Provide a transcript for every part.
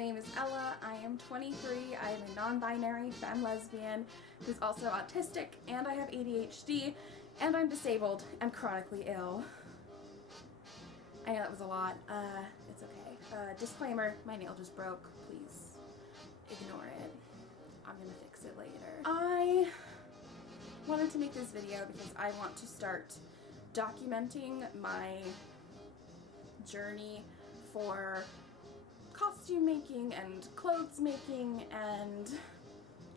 name is Ella. I am 23. I am a non-binary femme lesbian who's also autistic, and I have ADHD, and I'm disabled and chronically ill. I know that was a lot. It's okay. Disclaimer, my nail just broke. Please ignore it. I'm gonna fix it later. I wanted to make this video because I want to start documenting my journey for costume making and clothes making and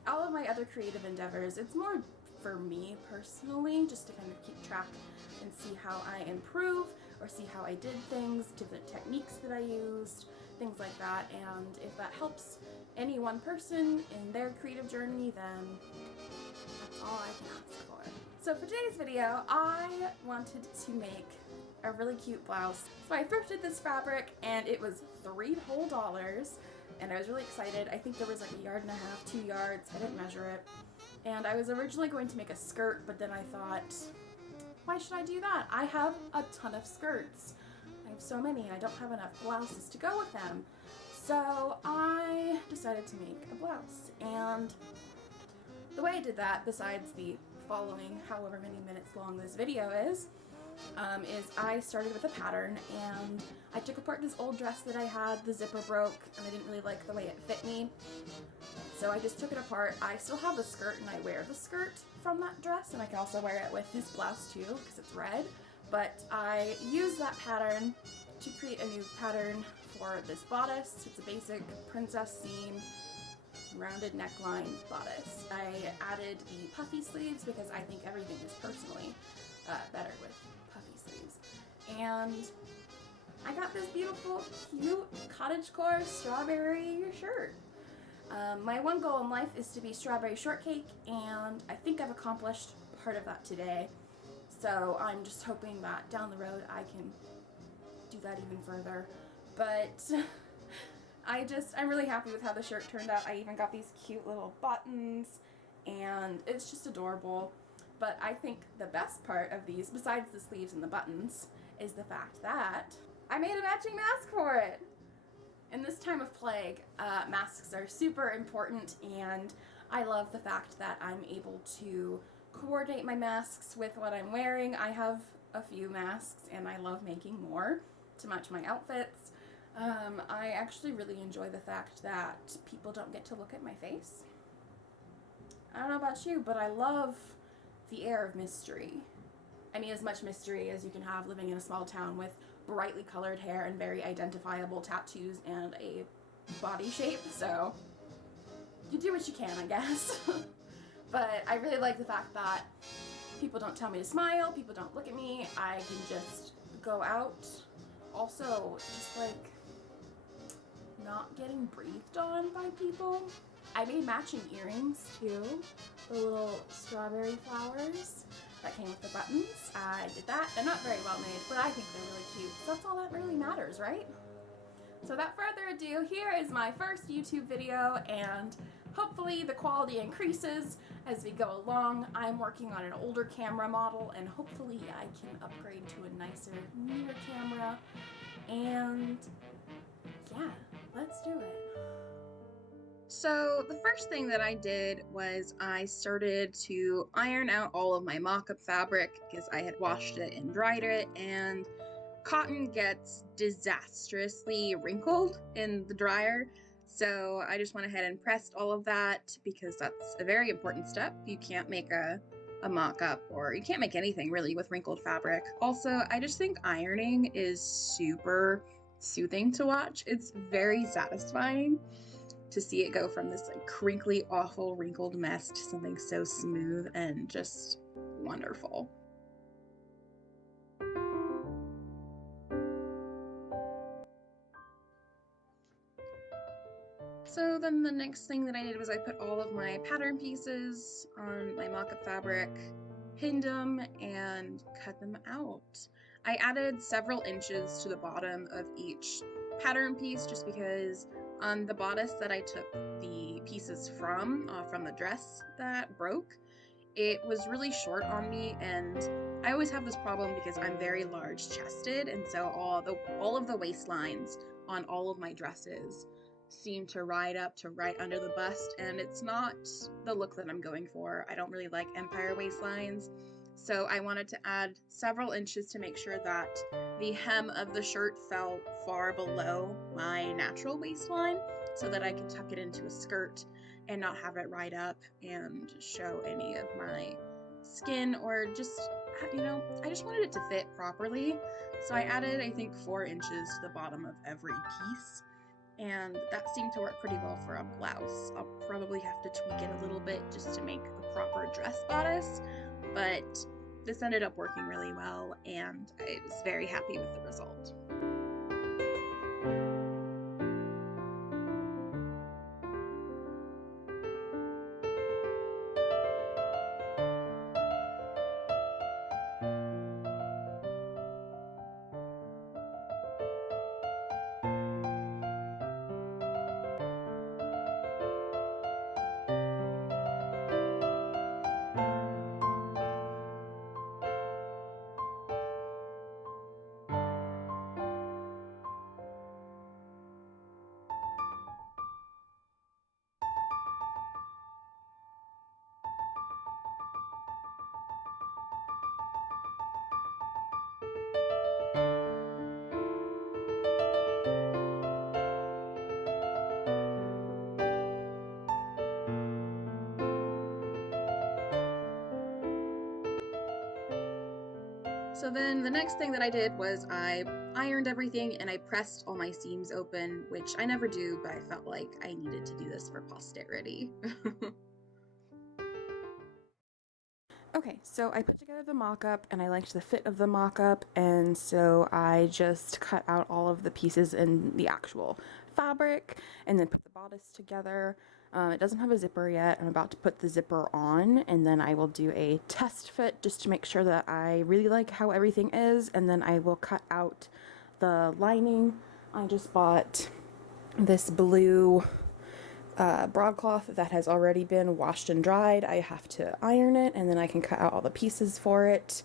all of my other creative endeavors. It's more for me personally, just to kind of keep track and see how I improve or see how I did things, different techniques that I used, things like that. And if that helps any one person in their creative journey, then that's all I can ask for. So for today's video, I wanted to make a really cute blouse. So I thrifted this fabric and it was $3 whole, and I was really excited. I think there was like 1.5 yards, 2 yards, I didn't measure it. And I was originally going to make a skirt, but then I thought, why should I do that? I have a ton of skirts. I have so many and I don't have enough blouses to go with them. So I decided to make a blouse. And the way I did that, besides the following however many minutes long this video is I started with a pattern, and I took apart this old dress that I had. The zipper broke and I didn't really like the way it fit me, so I just took it apart. I still have the skirt and I wear the skirt from that dress, and I can also wear it with this blouse too because it's red, but I used that pattern to create a new pattern for this bodice. It's a basic princess seam rounded neckline bodice. I added the puffy sleeves because I think everything is personally better with puffy sleeves. And I got this beautiful, cute Cottagecore strawberry shirt. My one goal in life is to be strawberry shortcake, and I think I've accomplished part of that today. So I'm just hoping that down the road I can do that even further. But I'm really happy with how the shirt turned out. I even got these cute little buttons, and it's just adorable. But I think the best part of these, besides the sleeves and the buttons, is the fact that I made a matching mask for it. In this time of plague, masks are super important, and I love the fact that I'm able to coordinate my masks with what I'm wearing. I have a few masks, and I love making more to match my outfits. I actually really enjoy the fact that people don't get to look at my face. I don't know about you, but I love the air of mystery. I mean, as much mystery as you can have living in a small town with brightly colored hair and very identifiable tattoos and a body shape, so you do what you can, I guess. But I really like the fact that people don't tell me to smile, people don't look at me, I can just go out. Also, just like not getting breathed on by people. I made matching earrings too, the little strawberry flowers that came with the buttons. I did that. They're not very well made, but I think they're really cute. So that's all that really matters, right? So without further ado, here is my first YouTube video, and hopefully the quality increases as we go along. I'm working on an older camera model, and hopefully I can upgrade to a nicer, newer camera. And yeah, let's do it. So the first thing that I did was I started to iron out all of my mock-up fabric because I had washed it and dried it, and cotton gets disastrously wrinkled in the dryer. So I just went ahead and pressed all of that because that's a very important step. You can't make a mock-up, or you can't make anything really with wrinkled fabric. Also, I just think ironing is super soothing to watch. It's very satisfying to see it go from this like crinkly, awful, wrinkled mess to something so smooth and just wonderful. So then the next thing that I did was I put all of my pattern pieces on my mock-up fabric, pinned them, and cut them out. I added several inches to the bottom of each pattern piece just because on the bodice that I took the pieces from the dress that broke, it was really short on me, and I always have this problem because I'm very large chested, and so all of the waistlines on all of my dresses seem to ride up to right under the bust, and it's not the look that I'm going for. I don't really like empire waistlines, so I wanted to add several inches to make sure that the hem of the shirt fell far below my natural waistline so that I could tuck it into a skirt and not have it ride up and show any of my skin, or just, you know, I just wanted it to fit properly. So I added, I think, 4 inches to the bottom of every piece, and that seemed to work pretty well for a blouse. I'll probably have to tweak it a little bit just to make a proper dress bodice, but this ended up working really well, and I was very happy with the result. So then the next thing that I did was I ironed everything and I pressed all my seams open, which I never do, but I felt like I needed to do this for posterity. Okay, so I put together the mock-up and I liked the fit of the mock-up, and so I just cut out all of the pieces in the actual fabric and then put the bodice together. It doesn't have a zipper yet. I'm about to put the zipper on, and then I will do a test fit just to make sure that I really like how everything is, and then I will cut out the lining. I just bought this blue broadcloth that has already been washed and dried. I have to iron it, and then I can cut out all the pieces for it.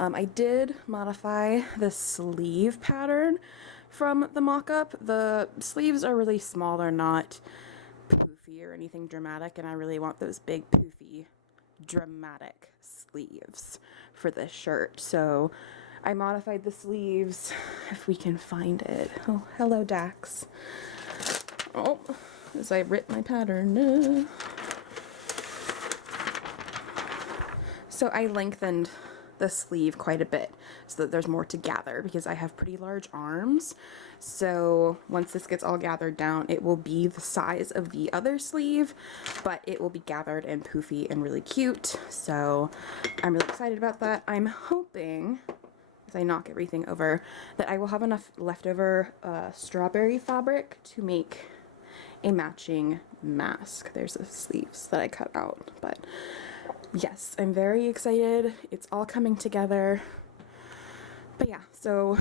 I did modify the sleeve pattern from the mock-up. The sleeves are really small. They're not poofy or anything dramatic, and I really want those big poofy dramatic sleeves for this shirt. So I modified the sleeves, if we can find it. Oh, hello Dax. Oh, as I rip my pattern. So I lengthened the sleeve quite a bit so that there's more to gather, because I have pretty large arms. So once this gets all gathered down, it will be the size of the other sleeve, but it will be gathered and poofy and really cute. So I'm really excited about that. I'm hoping, as I knock everything over, that I will have enough leftover strawberry fabric to make a matching mask. There's the sleeves that I cut out, but yes, I'm very excited. It's all coming together. But yeah, so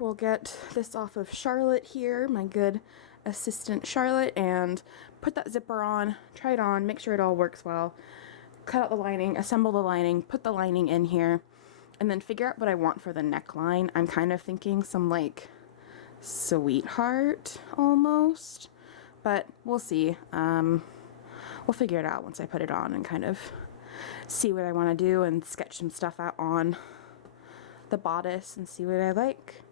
we'll get this off of Charlotte here, my good assistant Charlotte, and put that zipper on, try it on, make sure it all works well, cut out the lining, assemble the lining, put the lining in here, and then figure out what I want for the neckline. I'm kind of thinking some like sweetheart almost, but we'll see. We'll figure it out once I put it on and kind of see what I want to do and sketch some stuff out on the bodice and see what I like.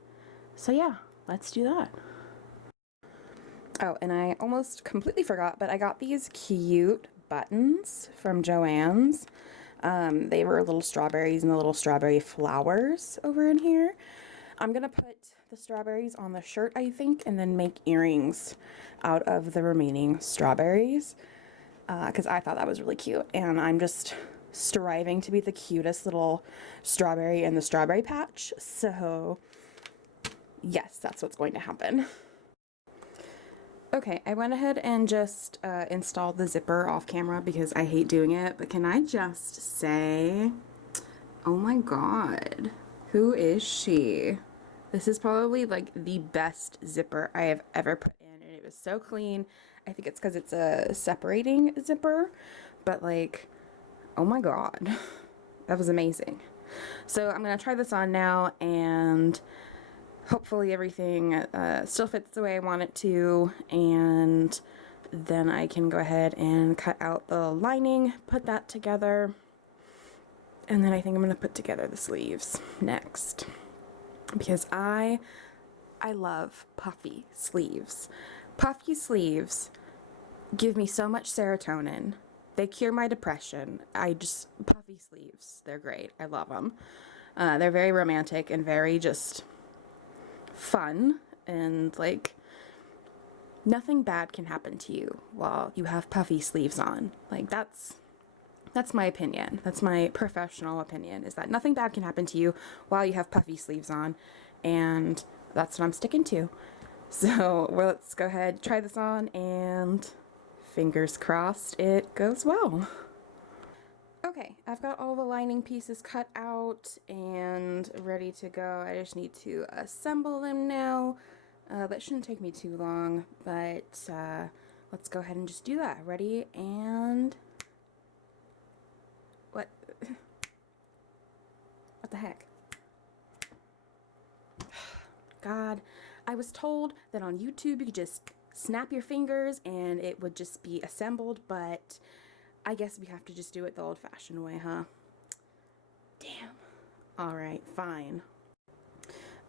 So yeah, let's do that. Oh, and I almost completely forgot, but I got these cute buttons from Joann's. They were little strawberries and the little strawberry flowers over in here. I'm gonna put the strawberries on the shirt, I think, and then make earrings out of the remaining strawberries, because I thought that was really cute, and I'm just striving to be the cutest little strawberry in the strawberry patch. So yes, that's what's going to happen. Okay, I went ahead and just installed the zipper off camera because I hate doing it, but can I just say, oh my god, who is she? This is probably like the best zipper I have ever put in, and it was so clean. I think it's because it's a separating zipper, but like, oh my god, that was amazing. So I'm gonna try this on now, and hopefully everything still fits the way I want it to, and then I can go ahead and cut out the lining, put that together, and then I think I'm going to put together the sleeves next, because I love puffy sleeves. Puffy sleeves give me so much serotonin. They cure my depression. Puffy sleeves, they're great. I love them. They're very romantic and very just fun, and like nothing bad can happen to you while you have puffy sleeves on. Like that's my opinion. That's my professional opinion, is that nothing bad can happen to you while you have puffy sleeves on, and that's what I'm sticking to. So let's go ahead, try this on, and fingers crossed it goes well. Okay, I've got all the lining pieces cut out and ready to go. I just need to assemble them now. That shouldn't take me too long, but let's go ahead and just do that. Ready, and what the heck? God, I was told that on YouTube you could just snap your fingers and it would just be assembled, but I guess we have to just do it the old-fashioned way, huh? Damn. Alright, fine.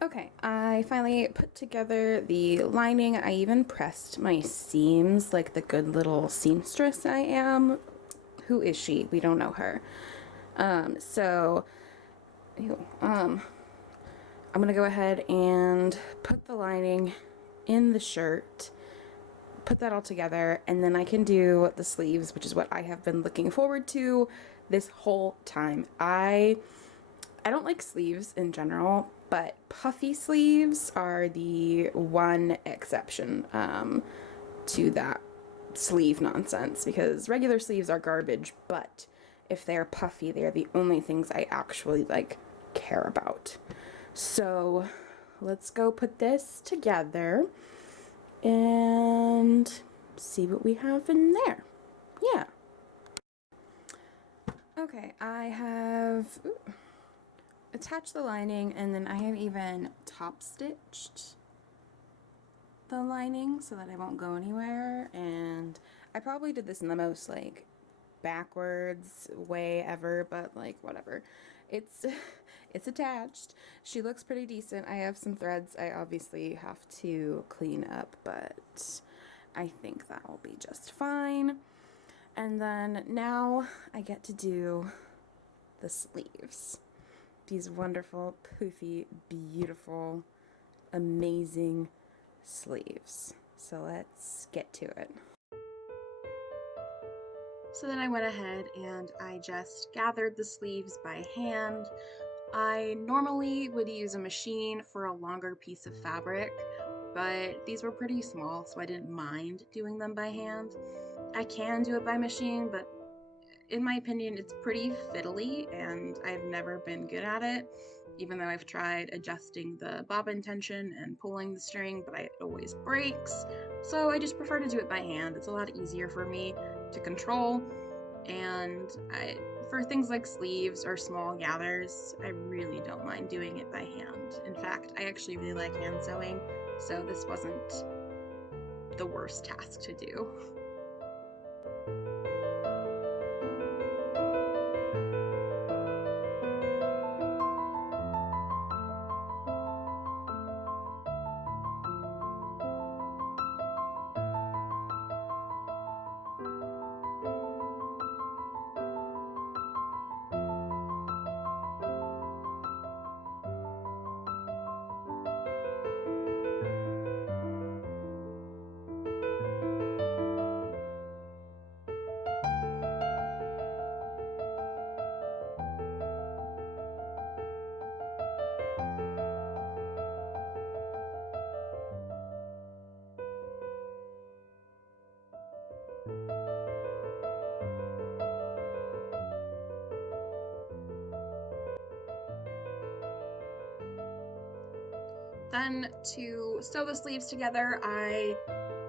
Okay, I finally put together the lining. I even pressed my seams like the good little seamstress I am. Who is she? We don't know her. I'm gonna go ahead and put the lining in the shirt, put that all together, and then I can do the sleeves, which is what I have been looking forward to this whole time. I don't like sleeves in general, but puffy sleeves are the one exception to that sleeve nonsense, because regular sleeves are garbage, but if they're puffy, they're the only things I actually like care about. So let's go put this together and see what we have in there. Yeah. Okay, I have attached the lining, and then I have even top stitched the lining so that I won't go anywhere, and I probably did this in the most like backwards way ever, but like whatever. It's it's attached. She looks pretty decent. I have some threads I obviously have to clean up, but I think that will be just fine. And then now I get to do the sleeves. These wonderful, poofy, beautiful, amazing sleeves. So let's get to it. So then I went ahead and I just gathered the sleeves by hand. I normally would use a machine for a longer piece of fabric, but these were pretty small, so I didn't mind doing them by hand. I can do it by machine, but in my opinion, it's pretty fiddly, and I've never been good at it, even though I've tried adjusting the bobbin tension and pulling the string, but it always breaks. So I just prefer to do it by hand. It's a lot easier for me to control, and for things like sleeves or small gathers, I really don't mind doing it by hand. In fact, I actually really like hand sewing, so this wasn't the worst task to do. Then to sew the sleeves together, I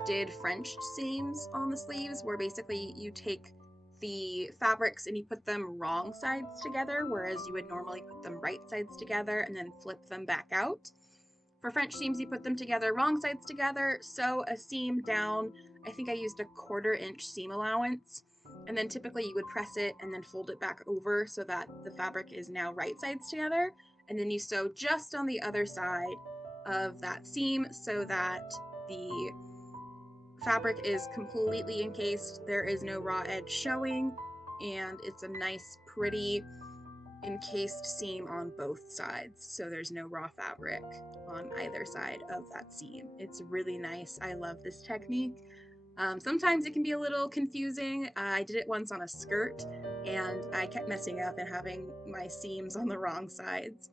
did French seams on the sleeves, where basically you take the fabrics and you put them wrong sides together, whereas you would normally put them right sides together and then flip them back out. For French seams, you put them together, wrong sides together, sew a seam down. I think I used a 1/4 inch seam allowance. And then typically you would press it and then fold it back over so that the fabric is now right sides together. And then you sew just on the other side of that seam so that the fabric is completely encased. There is no raw edge showing, and it's a nice, pretty encased seam on both sides. So there's no raw fabric on either side of that seam. It's really nice. I love this technique. Sometimes it can be a little confusing. I did it once on a skirt and I kept messing up and having my seams on the wrong sides.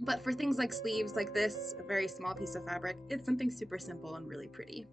But for things like sleeves like this, a very small piece of fabric, it's something super simple and really pretty.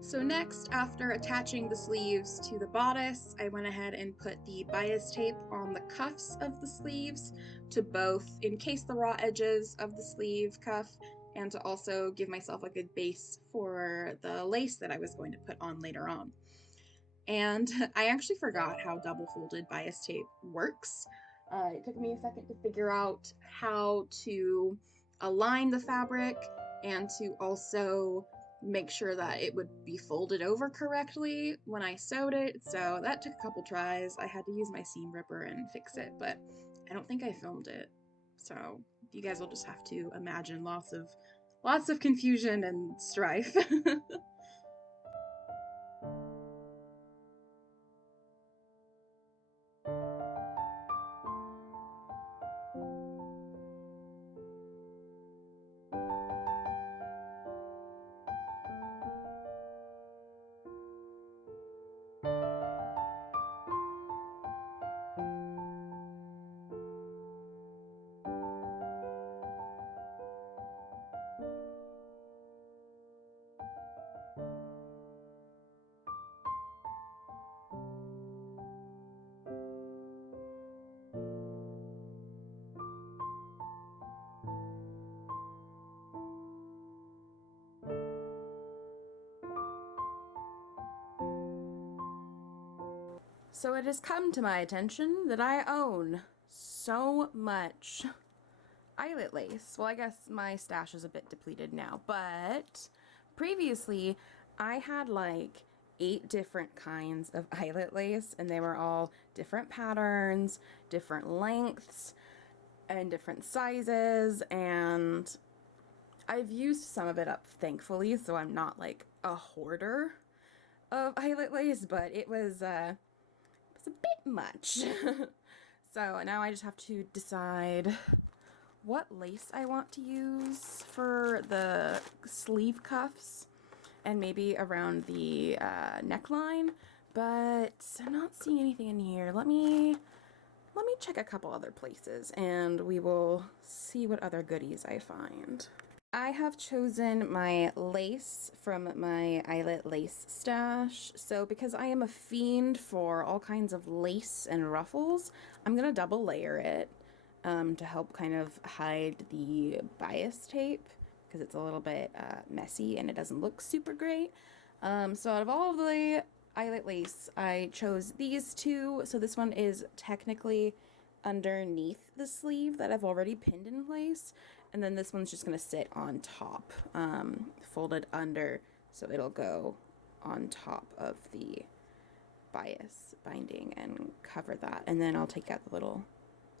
So next, after attaching the sleeves to the bodice, I went ahead and put the bias tape on the cuffs of the sleeves to both encase the raw edges of the sleeve cuff and to also give myself a good base for the lace that I was going to put on later on. And I actually forgot how double folded bias tape works. It took me a second to figure out how to align the fabric and to also make sure that it would be folded over correctly when I sewed it. So that took a couple tries. I had to use my seam ripper and fix it, but I don't think I filmed it. So you guys will just have to imagine lots of confusion and strife. So it has come to my attention that I own so much eyelet lace. Well, I guess my stash is a bit depleted now, but previously I had like 8 different kinds of eyelet lace, and they were all different patterns, different lengths, and different sizes, and I've used some of it up, thankfully, so I'm not like a hoarder of eyelet lace, but it was a bit much. So now I just have to decide what lace I want to use for the sleeve cuffs and maybe around the neckline, but I'm not seeing anything in here. Let me check a couple other places and we will see what other goodies I find. I have chosen my lace from my eyelet lace stash. So because I am a fiend for all kinds of lace and ruffles, I'm gonna double layer it to help kind of hide the bias tape because it's a little bit messy and it doesn't look super great. So out of all of the eyelet lace, I chose these two. So this one is technically underneath the sleeve that I've already pinned in place. And then this one's just going to sit on top, folded under, so it'll go on top of the bias binding and cover that. And then I'll take out the little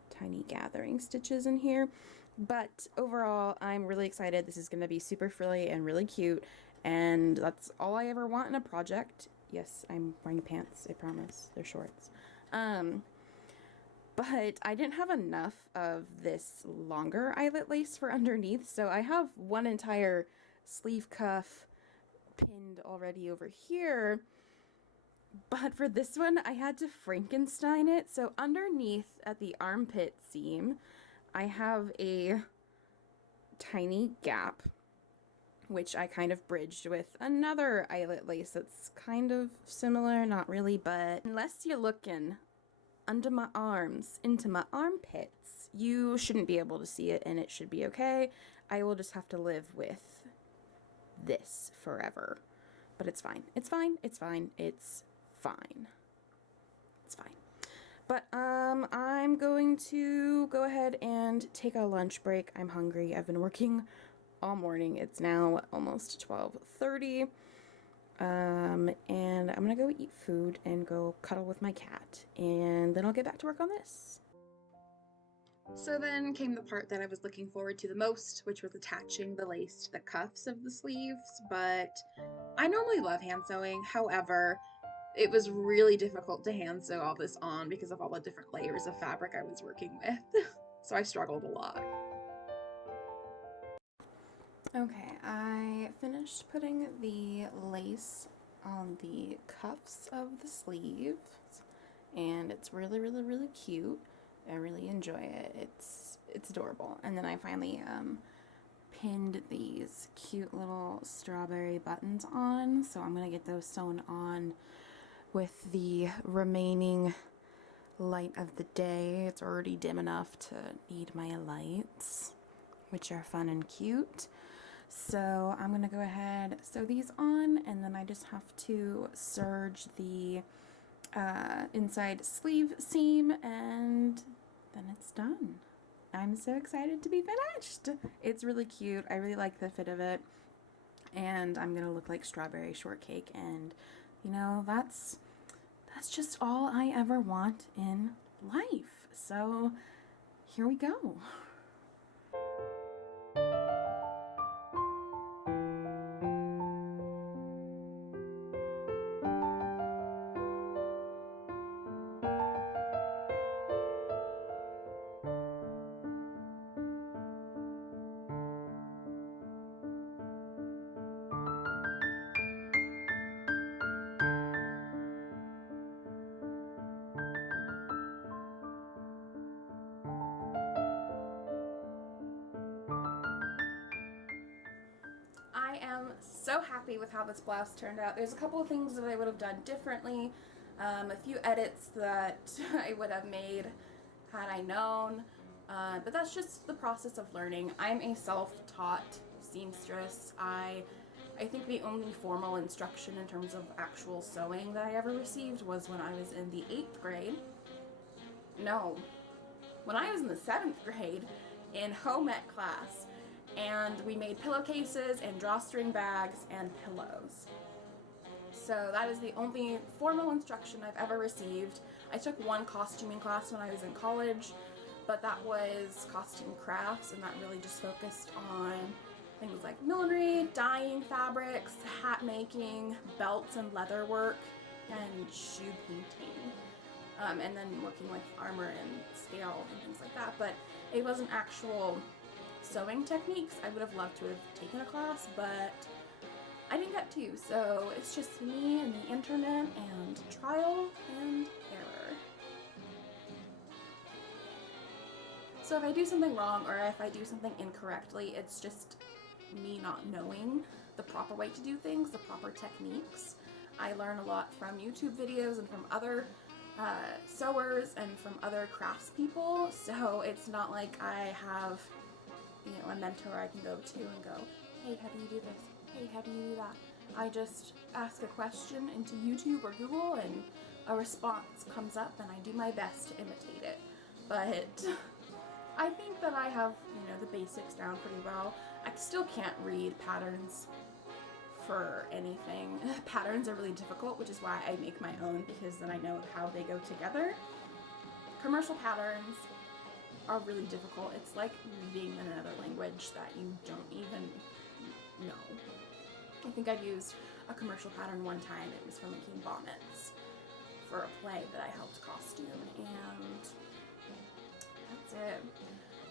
tiny gathering stitches in here. But overall, I'm really excited. This is going to be super frilly and really cute. And that's all I ever want in a project. Yes, I'm wearing pants, I promise. They're shorts. But I didn't have enough of this longer eyelet lace for underneath, so I have one entire sleeve cuff pinned already over here, But for this one, I had to Frankenstein it. So underneath at the armpit seam, I have a tiny gap, which I kind of bridged with another eyelet lace that's kind of similar, not really, but unless you're looking under my arms into my armpits, you shouldn't be able to see it, and it should be okay. I will just have to live with this forever. But it's fine. It's fine. It's fine. It's fine. It's fine. But I'm going to go ahead and take a lunch break. I'm hungry. I've been working all morning. It's now almost 12:30. And I'm gonna go eat food and go cuddle with my cat, and then I'll get back to work on this. So then came the part that I was looking forward to the most, which was attaching the lace to the cuffs of the sleeves. But I normally love hand sewing. However, it was really difficult to hand sew all this on because of all the different layers of fabric I was working with. So I struggled a lot. Okay, I finished putting the lace on the cuffs of the sleeves, and it's really, really, really cute. I really enjoy it. It's adorable. And then I finally pinned these cute little strawberry buttons on, so I'm gonna get those sewn on with the remaining light of the day. It's already dim enough to need my lights, which are fun and cute. So I'm gonna go ahead, sew these on, and then I just have to serge the inside sleeve seam, and then it's done. I'm so excited to be finished. It's really cute. I really like the fit of it, and I'm gonna look like strawberry shortcake, and you know, that's just all I ever want in life. So here we go. I am so happy with how this blouse turned out. There's a couple of things that I would have done differently, a few edits that I would have made had I known, but that's just the process of learning. I'm a self-taught seamstress. I think the only formal instruction in terms of actual sewing that I ever received was when I was in the 8th grade. No, when I was in the 7th grade in home ec class. And we made pillowcases and drawstring bags and pillows. So that is the only formal instruction I've ever received. I took one costuming class when I was in college, but that was costume crafts, and that really just focused on things like millinery, dyeing fabrics, hat making, belts and leather work, and shoe painting. And then working with armor and scale and things like that, but it wasn't actual sewing techniques. I would have loved to have taken a class, but I didn't get to, so it's just me and the internet and trial and error. So if I do something wrong or if I do something incorrectly, it's just me not knowing the proper way to do things, the proper techniques. I learn a lot from YouTube videos and from other sewers and from other craftspeople, so it's not like I have, you know, a mentor I can go to and go, hey, how do you do this? Hey, how do you do that? I just ask a question into YouTube or Google and a response comes up and I do my best to imitate it. But I think that I have, you know, the basics down pretty well. I still can't read patterns for anything. Patterns are really difficult, which is why I make my own, because then I know how they go together. Commercial patterns are really difficult. It's like reading in another language that you don't even know. I think I've used a commercial pattern one time. It was for making bonnets for a play that I helped costume, and that's it.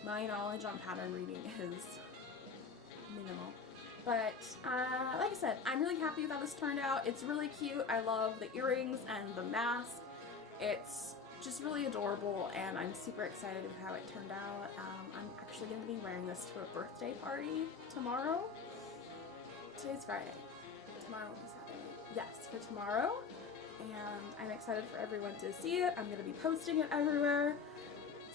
My knowledge on pattern reading is minimal. But like I said, I'm really happy with how this turned out. It's really cute. I love the earrings and the mask. It's just really adorable, and I'm super excited with how it turned out. I'm actually going to be wearing this to a birthday party tomorrow. Today's Friday. Tomorrow will be Saturday. Yes, for tomorrow. And I'm excited for everyone to see it. I'm going to be posting it everywhere.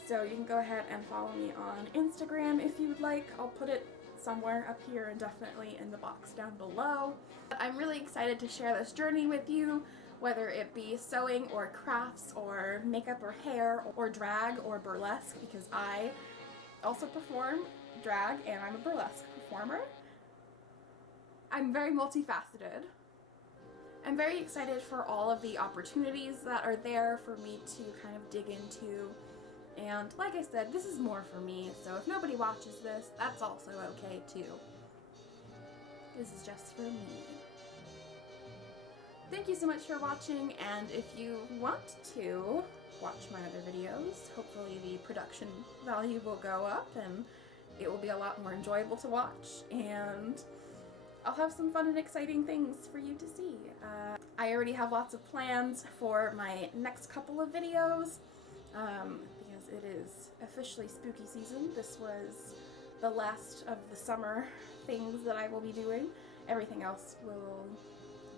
So you can go ahead and follow me on Instagram if you would like. I'll put it somewhere up here and definitely in the box down below. I'm really excited to share this journey with you, whether it be sewing or crafts or makeup or hair or drag or burlesque, because I also perform drag and I'm a burlesque performer. I'm very multifaceted. I'm very excited for all of the opportunities that are there for me to kind of dig into. And like I said, this is more for me, so if nobody watches this, that's also okay too. This is just for me. Thank you so much for watching, and if you want to watch my other videos, hopefully the production value will go up and it will be a lot more enjoyable to watch, and I'll have some fun and exciting things for you to see. I already have lots of plans for my next couple of videos, because it is officially spooky season. This was the last of the summer things that I will be doing. Everything else will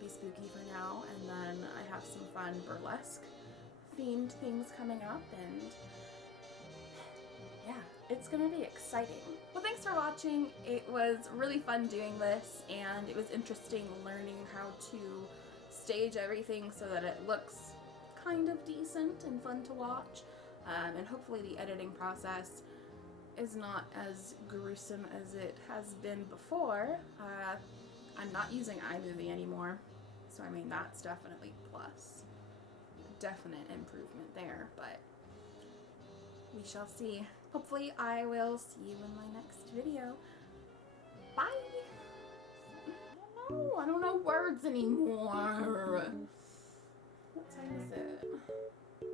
be spooky for now, and then I have some fun burlesque themed things coming up, and yeah, it's gonna be exciting. Well, thanks for watching. It was really fun doing this, and it was interesting learning how to stage everything so that it looks kind of decent and fun to watch, and hopefully the editing process is not as gruesome as it has been before. I'm not using iMovie anymore, so I mean that's definitely plus. Definite improvement there, but we shall see. Hopefully I will see you in my next video. Bye! I don't know words anymore. What time is it?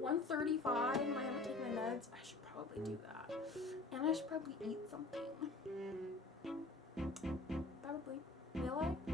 1:35. I haven't taken my meds. I should probably do that. And I should probably eat something. Probably. Will I?